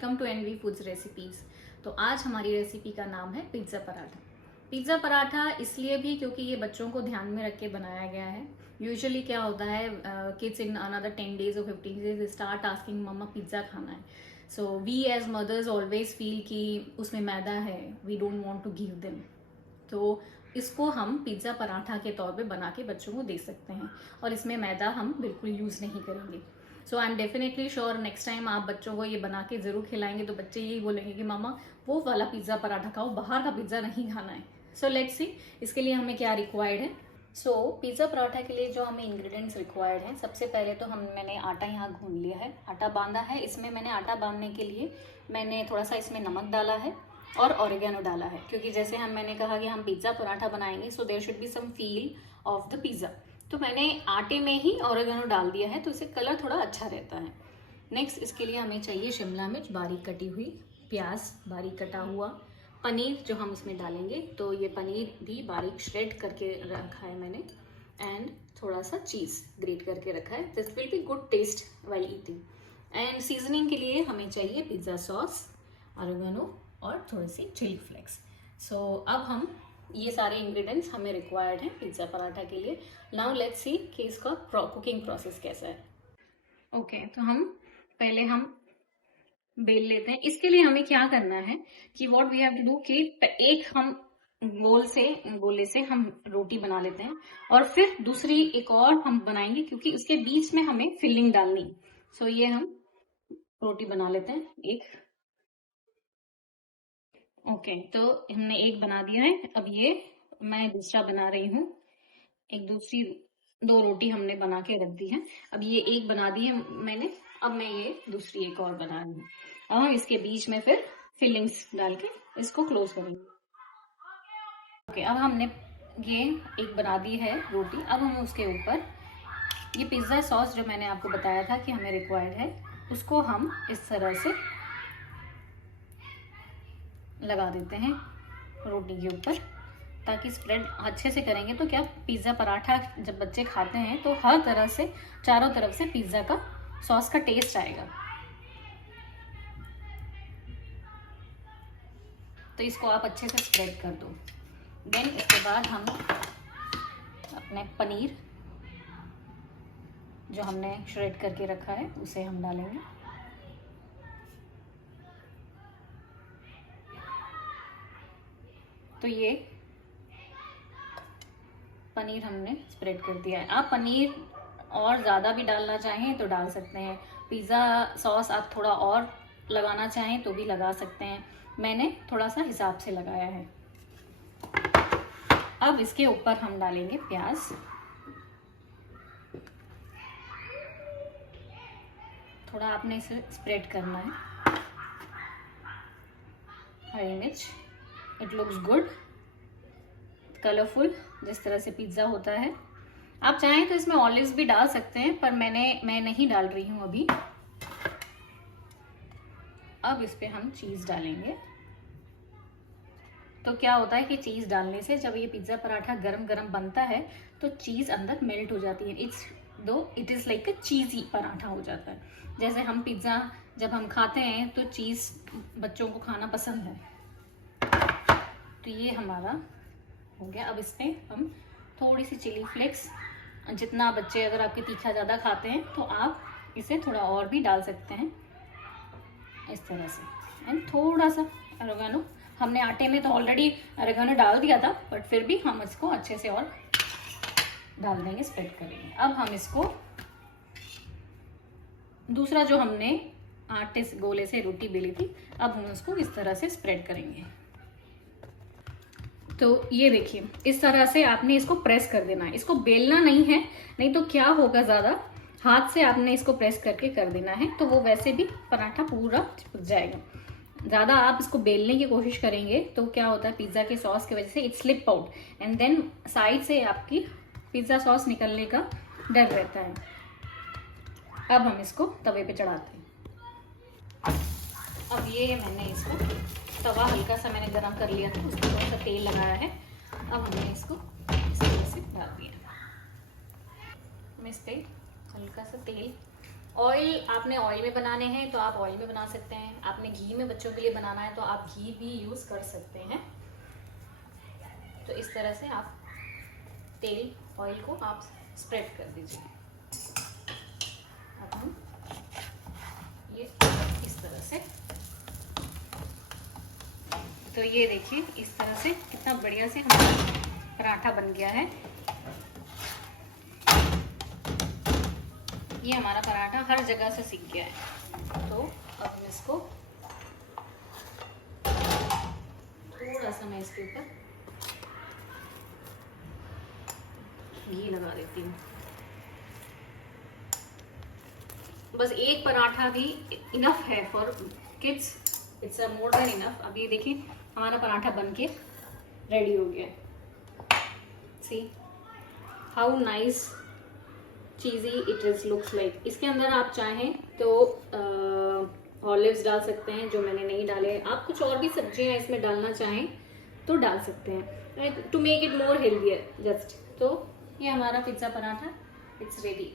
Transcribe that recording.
Welcome to NV foods recipes. तो आज हमारी रेसिपी का नाम है पिज्ज़ा पराठा। पिज्ज़ा पराठा इसलिए भी क्योंकि ये बच्चों को ध्यान में रख के बनाया गया है। यूजुअली क्या होता है, किड्स इन अनदर 10 days और 15 days start asking mamma pizza खाना है। So we as mothers always feel कि उसमें मैदा है, we don't want to give them. तो इसको हम पिज्ज़ा पराठा के तौर पे बना के बच्चों को दे सकते हैं और इसमें मैदा हम बिल्कुल यूज़ नहीं करेंगे। So I am definitely sure next time आप बच्चों को ये बना के ज़रूर खिलाएंगे तो बच्चे यही बोलेंगे कि मामा वो वाला पिज़्ज़ा पराठा खाओ, बाहर का पिज़्ज़ा नहीं खाना है। सो लेट्स सी इसके लिए हमें क्या रिक्वायर्ड है। सो पिज़्ज़ा पराठा के लिए जो हमें इंग्रेडिएंट्स रिक्वायर्ड हैं, सबसे पहले तो मैंने आटा यहाँ गूंद लिया है, आटा बांधा है। इसमें मैंने आटा बांधने के लिए मैंने थोड़ा सा इसमें नमक डाला है और ऑरिगेनो डाला है, क्योंकि जैसे मैंने कहा कि हम पिज़्ज़ा पराठा बनाएंगे so there should be some feel of the pizza. तो मैंने आटे में ही ऑरिगेनो डाल दिया है तो इससे कलर थोड़ा अच्छा रहता है। नेक्स्ट इसके लिए हमें चाहिए शिमला मिर्च बारीक कटी हुई, प्याज बारीक कटा हुआ, पनीर जो हम इसमें डालेंगे तो ये पनीर भी बारीक श्रेड करके रखा है मैंने, एंड थोड़ा सा चीज़ ग्रेट करके रखा है। This will be good taste while eating. And seasoning के लिए हमें चाहिए पिज़्ज़ा सॉस, ऑरिगेनो और थोड़ी सी चिली फ्लेक्स। सो अब हम ये सारे इंग्रेडिएंट्स हमें रिक्वायर्ड हैं पिज़्ज़ा पराठा के लिए। नाउ लेट्स सी कि इसका कुकिंग प्रोसेस कैसा है। ओके, तो पहले हम बेल लेते हैं। इसके लिए हमें क्या करना है कि what we have to do कि एक हम गोले से हम रोटी बना लेते हैं और फिर दूसरी एक और हम बनाएंगे, क्योंकि उसके बीच में हमें फिलिंग डालनी। सो ये हम रोटी बना लेते हैं एक। ओके, तो हमने एक बना दिया है। अब ये मैं दूसरा बना रही हूँ। एक दूसरी 2 रोटी हमने बना के रख दी है। अब ये एक बना दी है मैंने, अब मैं ये दूसरी एक और बना रही हूँ। अब हम इसके बीच में फिर फिलिंग्स डाल के इसको क्लोज करेंगे। ओके, अब हमने ये एक बना दी है रोटी। अब हम उसके ऊपर ये पिज्ज़ा सॉस जो मैंने आपको बताया था कि हमें रिक्वायर्ड है, उसको हम इस तरह से लगा देते हैं रोटी के ऊपर, ताकि स्प्रेड अच्छे से करेंगे तो क्या पिज़्ज़ा पराठा जब बच्चे खाते हैं तो हर तरह से चारों तरफ से पिज़्ज़ा का सॉस का टेस्ट आएगा। तो इसको आप अच्छे से स्प्रेड कर दो। देन इसके बाद हम अपने पनीर जो हमने श्रेड करके रखा है उसे हम डालेंगे। तो ये पनीर हमने स्प्रेड कर दिया है। आप पनीर और ज़्यादा भी डालना चाहें तो डाल सकते हैं। पिज़्ज़ा सॉस आप थोड़ा और लगाना चाहें तो भी लगा सकते हैं। मैंने थोड़ा सा हिसाब से लगाया है। अब इसके ऊपर हम डालेंगे प्याज, थोड़ा आपने इसे स्प्रेड करना है। हरी मिर्च, इट लुक्स गुड, कलरफुल, जिस तरह से पिज्ज़ा होता है। आप चाहें तो इसमें ऑलिव्स भी डाल सकते हैं, पर मैं नहीं डाल रही हूँ अभी। अब इस पे हम चीज़ डालेंगे। तो क्या होता है कि चीज़ डालने से जब ये पिज़्ज़ा पराठा गरम गरम बनता है तो चीज़ अंदर मेल्ट हो जाती है। इट इज़ लाइक अ चीज़ी पराठा हो जाता है। जैसे हम पिज़्ज़ा जब हम खाते हैं तो चीज़ बच्चों को खाना पसंद है। तो ये हमारा हो गया। अब इसमें हम थोड़ी सी चिली फ्लेक्स, जितना बच्चे अगर आपके तीखा ज़्यादा खाते हैं तो आप इसे थोड़ा और भी डाल सकते हैं इस तरह से। एंड थोड़ा सा ऑरिगेनो, हमने आटे में तो ऑलरेडी ऑरिगेनो डाल दिया था, बट फिर भी हम इसको अच्छे से और डाल देंगे, स्प्रेड करेंगे। अब हम इसको दूसरा जो हमने आटे से गोले से रोटी बेली थी, अब हम उसको इस तरह से स्प्रेड करेंगे। तो ये देखिए, इस तरह से आपने इसको प्रेस कर देना है, इसको बेलना नहीं है, नहीं तो क्या होगा, ज़्यादा हाथ से आपने इसको प्रेस करके कर देना है तो वो वैसे भी पराठा पूरा चिपक जाएगा। ज़्यादा आप इसको बेलने की कोशिश करेंगे तो क्या होता है, पिज़्ज़ा के सॉस की वजह से it slip out and then side से आपकी पिज़्ज़ा सॉस निकलने का डर रहता है। अब हम इसको तवे पे चढ़ाते हैं। अब ये मैंने इसको तवा हल्का सा मैंने गरम कर लिया था, उसमें थोड़ा सा तेल लगाया है। अब हमने इसको इस तरह से डाल दिया। हम इस पर हल्का सा तेल ऑयल, आपने ऑयल में बनाने हैं तो आप ऑयल में बना सकते हैं, आपने घी में बच्चों के लिए बनाना है तो आप घी भी यूज़ कर सकते हैं। तो इस तरह से आप तेल, ऑयल को आप स्प्रेड कर दीजिए। अब हम ये इस तरह से, तो ये देखिए इस तरह से कितना बढ़िया से हमारा पराठा बन गया है। ये हमारा पराठा हर जगह से सीख गया है। तो अब हम इसको थोड़ा सा मैं इसके ऊपर घी लगा देती हूँ। बस एक पराठा भी इनफ है for kids, it's a more than enough. अब ये देखिए हमारा पराठा बनके रेडी हो गया है। See how nice cheesy it is looks like. इसके अंदर आप चाहें तो ऑलिव्स डाल सकते हैं, जो मैंने नहीं डाले। आप कुछ और भी सब्जियां इसमें डालना चाहें तो डाल सकते हैं, to make it more healthier just. तो ये हमारा पिज्ज़ा पराठा इट्स रेडी।